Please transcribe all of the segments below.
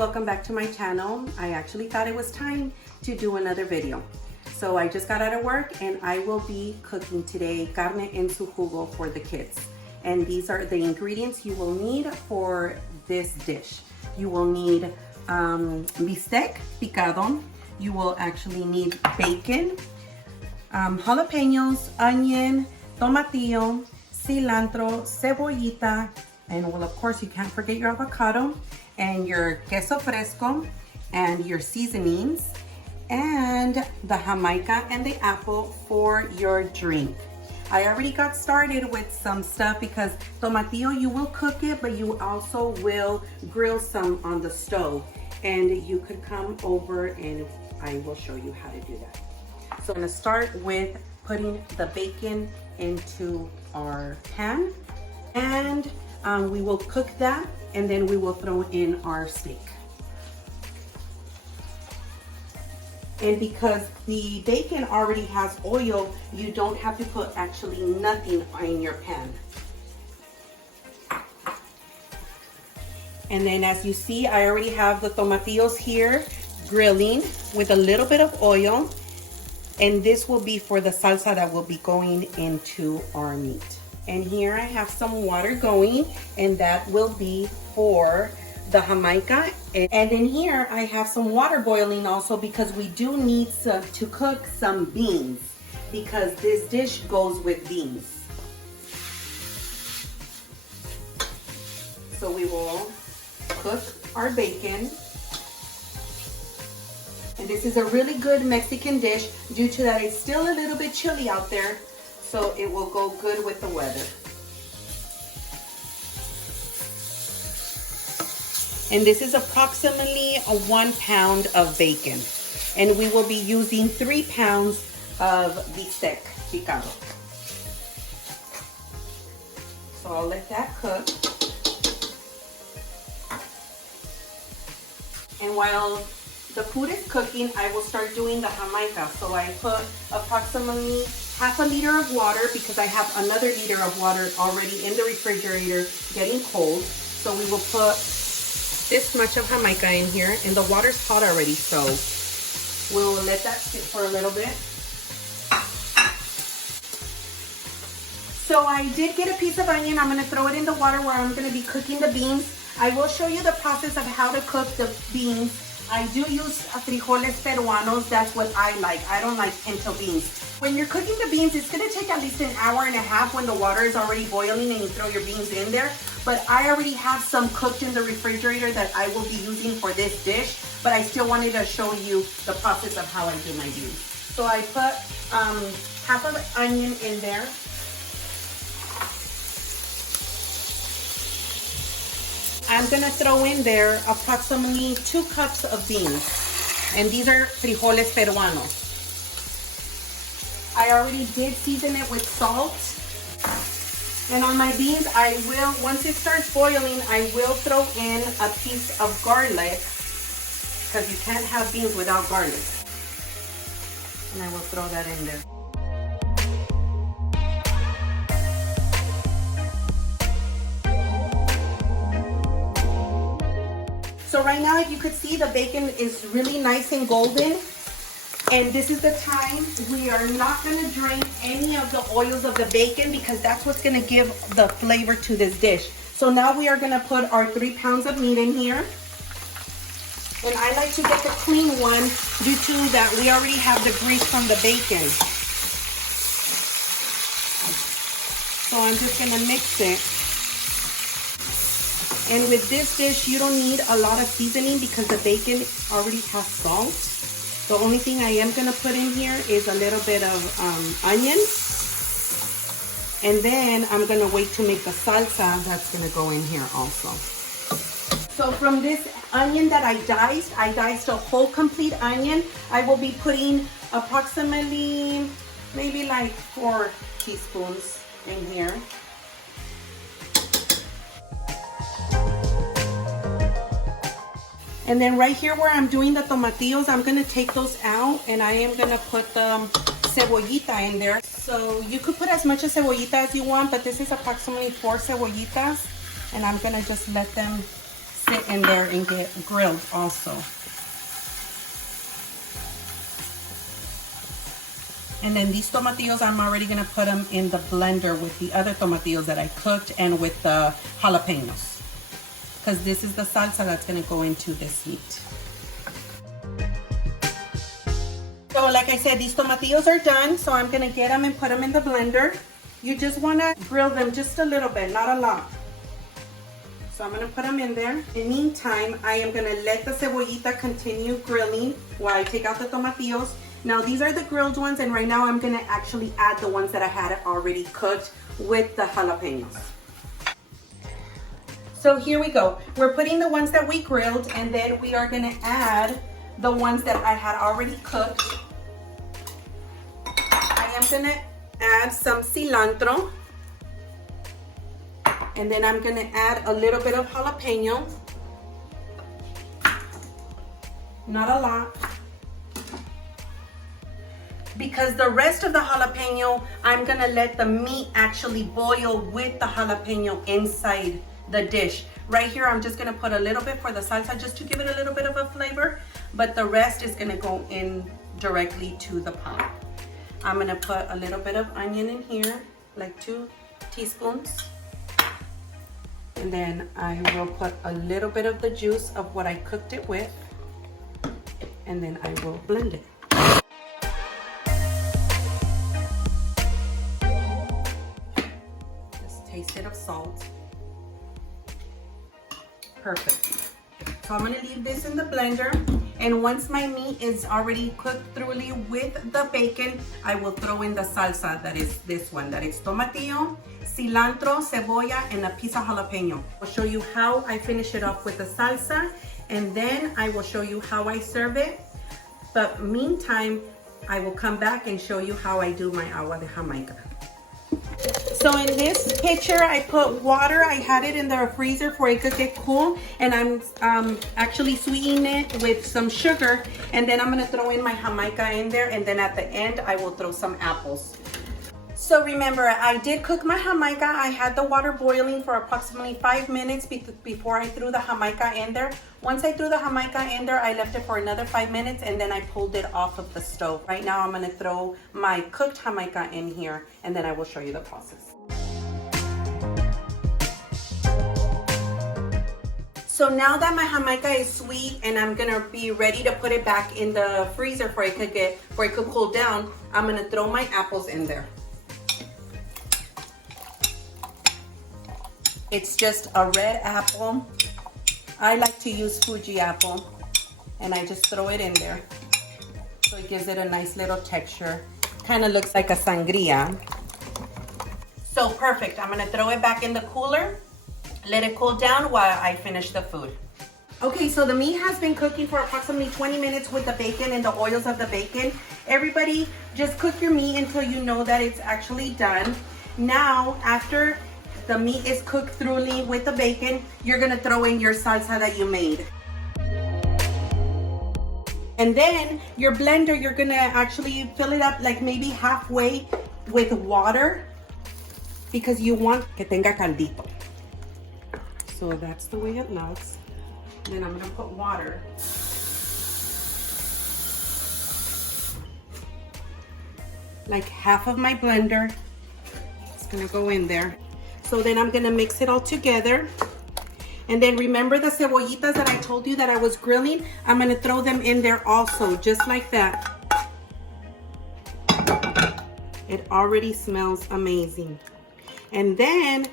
welcome back to my channel. I actually thought it was time to do another video. So I just got out of work and I will be cooking today carne en su jugo for the kids. And these are the ingredients you will need for this dish. You will need bistec picado. You will actually need bacon, jalapenos, onion, tomatillo, cilantro, cebollita, and well, of course, you can't forget your avocado and your queso fresco and your seasonings and the jamaica and the apple for your drink. I already got started with some stuff because tomatillo, you will cook it, but you also will grill some on the stove. And you could come over and I will show you how to do that. So I'm gonna start with putting the bacon into our pan, and we will cook that, and then we will throw in our steak. And because the bacon already has oil, you don't have to put actually nothing in your pan. And then as you see, I already have the tomatillos here grilling with a little bit of oil. And this will be for the salsa that will be going into our meat. And here I have some water going, and that will be for the jamaica. And in here I have some water boiling also because we do need to cook some beans because this dish goes with beans. So we will cook our bacon. And this is a really good Mexican dish due to that it's still a little bit chilly out there, so it will go good with the weather. And this is approximately 1 pound of bacon. And we will be using 3 pounds of bistec picado. So I'll let that cook. And while the food is cooking, I will start doing the jamaica. So I put approximately half a liter of water because I have another liter of water already in the refrigerator getting cold. So we will put this much of jamaica in here, and the water's hot already, so we'll let that sit for a little bit. So I did get a piece of onion. I'm gonna throw it in the water where I'm gonna be cooking the beans. I will show you the process of how to cook the beans. I do use frijoles peruanos. That's what I like. I don't like pinto beans. When you're cooking the beans, it's gonna take at least 1.5 hours when the water is already boiling and you throw your beans in there. But I already have some cooked in the refrigerator that I will be using for this dish. But I still wanted to show you the process of how I do my beans. So I put half of the onion in there. I'm gonna throw in there approximately 2 cups of beans. And these are frijoles peruanos. I already did season it with salt. And on my beans, I will, once it starts boiling, I will throw in a piece of garlic because you can't have beans without garlic. And I will throw that in there. So right now, if you could see, the bacon is really nice and golden. And this is the time we are not going to drain any of the oils of the bacon because that's what's going to give the flavor to this dish. So now we are going to put our 3 pounds of meat in here. And I like to get the clean one due to that we already have the grease from the bacon. So I'm just going to mix it. And with this dish, you don't need a lot of seasoning because the bacon already has salt. The only thing I am gonna put in here is a little bit of onion. And then I'm gonna wait to make the salsa that's gonna go in here also. So from this onion that I diced a whole complete onion. I will be putting approximately maybe like 4 teaspoons in here. And then right here where I'm doing the tomatillos, I'm gonna take those out and I am gonna put the cebollita in there. So you could put as much of cebollita as you want, but this is approximately 4 cebollitas. And I'm gonna just let them sit in there and get grilled also. And then these tomatillos, I'm already gonna put them in the blender with the other tomatillos that I cooked and with the jalapenos. Because this is the salsa that's gonna go into this meat. So like I said, these tomatillos are done, so I'm gonna get them and put them in the blender. You just wanna grill them just a little bit, not a lot. So I'm gonna put them in there. In the meantime, I am gonna let the cebollita continue grilling while I take out the tomatillos. Now these are the grilled ones, and right now I'm gonna actually add the ones that I had already cooked with the jalapenos. So here we go. We're putting the ones that we grilled, and then we are gonna add the ones that I had already cooked. I am gonna add some cilantro. And then I'm gonna add a little bit of jalapeno. Not a lot. Because the rest of the jalapeno, I'm gonna let the meat actually boil with the jalapeno inside the dish. Right here, I'm just gonna put a little bit for the salsa just to give it a little bit of a flavor, but the rest is gonna go in directly to the pot. I'm gonna put a little bit of onion in here, like 2 teaspoons. And then I will put a little bit of the juice of what I cooked it with, and then I will blend it. Just taste it of salt. Perfect. So I'm gonna leave this in the blender, and once my meat is already cooked thoroughly with the bacon, I will throw in the salsa, that is this one, that is tomatillo, cilantro, cebolla, and a piece of jalapeno. I'll show you how I finish it off with the salsa, and then I will show you how I serve it. But meantime, I will come back and show you how I do my agua de Jamaica. So in this pitcher, I put water. I had it in the freezer for it to get cool, and I'm actually sweetening it with some sugar, and then I'm gonna throw in my Jamaica in there, and then at the end, I will throw some apples. So remember, I did cook my Jamaica. I had the water boiling for approximately 5 minutes before I threw the Jamaica in there. Once I threw the Jamaica in there, I left it for another 5 minutes, and then I pulled it off of the stove. Right now, I'm gonna throw my cooked Jamaica in here, and then I will show you the process. So now that my Jamaica is sweet and I'm gonna be ready to put it back in the freezer for it could cool down, I'm gonna throw my apples in there. It's just a red apple. I like to use Fuji apple, and I just throw it in there. So it gives it a nice little texture. Kind of looks like a sangria. So perfect, I'm gonna throw it back in the cooler, let it cool down while I finish the food. Okay, so the meat has been cooking for approximately 20 minutes with the bacon and the oils of the bacon. Everybody, just cook your meat until you know that it's actually done. Now, after the meat is cooked thoroughly with the bacon, you're gonna throw in your salsa that you made. And then your blender, you're gonna actually fill it up like maybe halfway with water, because you want que tenga caldito. So that's the way it looks. Then I'm gonna put water. Like half of my blender. It's gonna go in there. So then I'm gonna mix it all together. And then remember the cebollitas that I told you that I was grilling? I'm gonna throw them in there also, just like that. It already smells amazing. And then,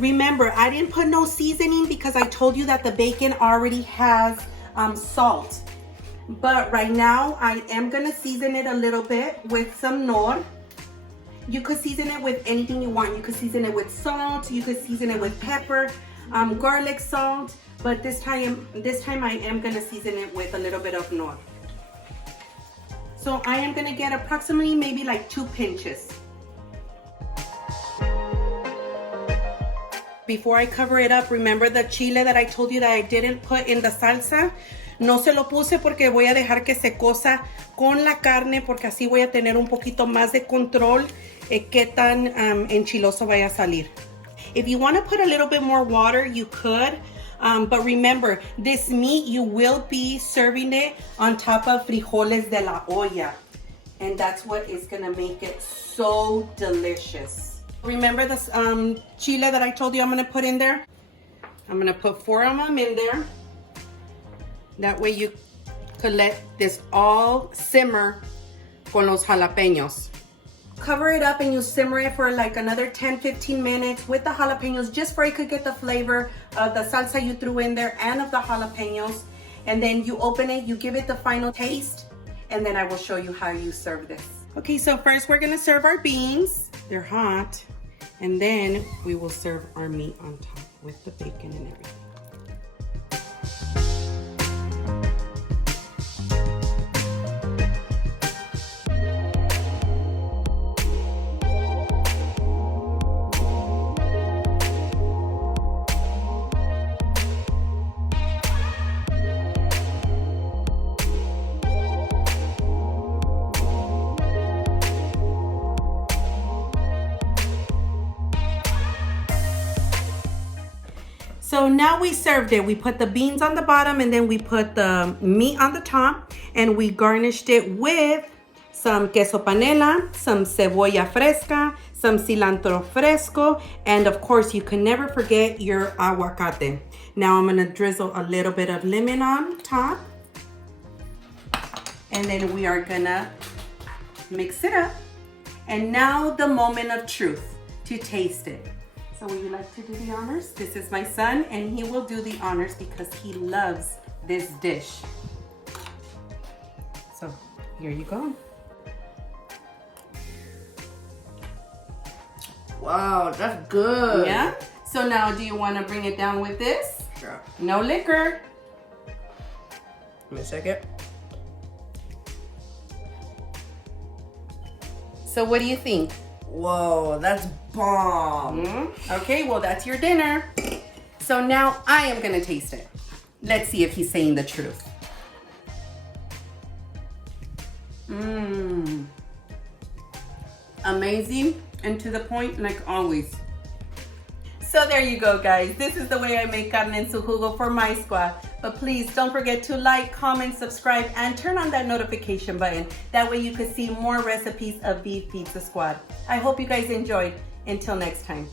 remember, I didn't put no seasoning because I told you that the bacon already has salt. But right now, I am gonna season it a little bit with some nor. You could season it with anything you want. You could season it with salt, you could season it with pepper, garlic salt, but this time I am gonna season it with a little bit of nor. So I am gonna get approximately maybe like 2 pinches. Before I cover it up, remember the chile that I told you that I didn't put in the salsa? No se lo puse porque voy a dejar que se cosa con la carne, porque así voy a tener un poquito más de control qué tan enchiloso vaya a salir. If you want to put a little bit more water, you could, But remember, this meat, you will be serving it on top of frijoles de la olla. And that's what is gonna make it so delicious. Remember this chile that I told you I'm gonna put in there? I'm gonna put 4 of them in there. That way you could let this all simmer con los jalapeños. Cover it up and you simmer it for like another 10-15 minutes with the jalapeños, just for it could get the flavor of the salsa you threw in there and of the jalapeños. And then you open it, you give it the final taste, and then I will show you how you serve this. Okay, so first we're gonna serve our beans. They're hot. And then we will serve our meat on top with the bacon and everything. So now we served it. We put the beans on the bottom and then we put the meat on the top, and we garnished it with some queso panela, some cebolla fresca, some cilantro fresco, and of course you can never forget your aguacate. Now I'm gonna drizzle a little bit of lemon on top, and then we are gonna mix it up. And now the moment of truth, to taste it. So would you like to do the honors? This is my son, and he will do the honors because he loves this dish. So here you go. Wow, that's good. Yeah? So now do you want to bring it down with this? Sure. No liquor. Give me a second. So what do you think? Whoa, that's bomb. Okay, well that's your dinner. So now I am gonna taste it. Let's see if he's saying the truth. Amazing and to the point, like always. So there you go, guys. This is the way I make carne en su jugo for my squad. But please don't forget to like, comment, subscribe, and turn on that notification button. That way you can see more recipes of Beef Pizza Squad. I hope you guys enjoyed. Until next time.